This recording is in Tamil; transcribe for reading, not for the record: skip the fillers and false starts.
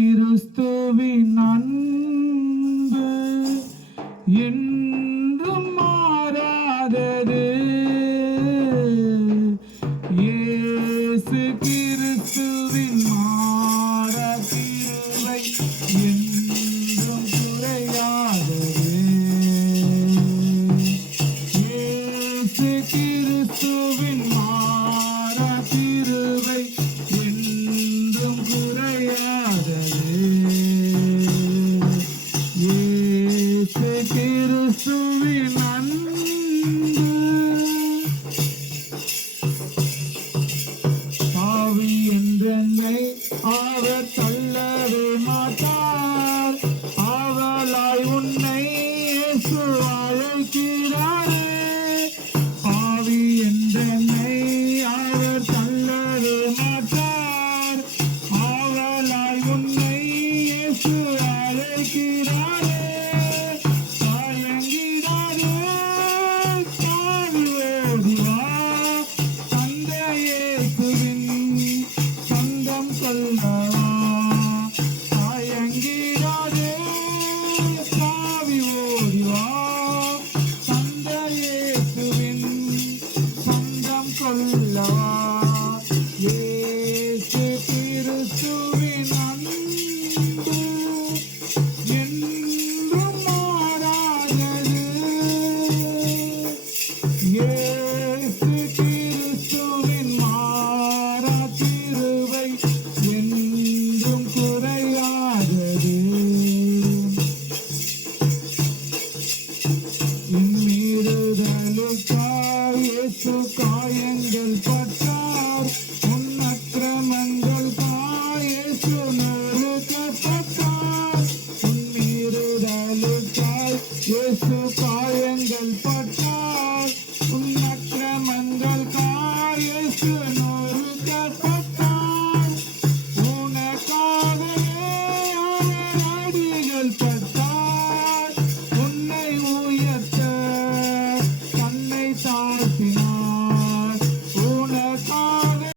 கிறிஸ்துவின் அன்பு என்றும் மாறாதது. இயேசு கிறிஸ்துவின் மாறா கிருபை என்றும் குறையாதது. இயேசு கிறிஸ்துவின் மாறா கிருபை என்றும் குறையாதது. இயேசு கிறிஸ்துவின் அன்பு பாவி என்றென்னை அவர் தள்ளவே மாட்டார். அவளாய் உன்னை இயேசு அழைக்கிறாரே. பாவி என்றென்னை அவர் தள்ளவே மாட்டார். அவளாய் உன்னை இயேசு அழைக்கிறாரே. தயங்கிடாதே, தாவி ஓடி வா. தந்தை இயேசுவின் சொந்தம் கொள்ளவா. தயங்கிடாதே, தாவி ஓடி வா. தந்தை இயேசுவின் சொந்தம் கொள்ளவா. இயேசு கிறிஸ்துவின் அன்பு என்றும் மாறாதது. இயேசு கிறிஸ்துவின் மாறா கிருபை என்றும் குறையாதது. மீறுதலுக்காய் இயேசு காயங்கள் பட்டார். உன் அக்கிரமங்களுக்காய் இயேசு நொறுக்கப்பட்டார். உன் மீறுதலுக்காய் இயேசு காயங்கள் பட்டார். உன்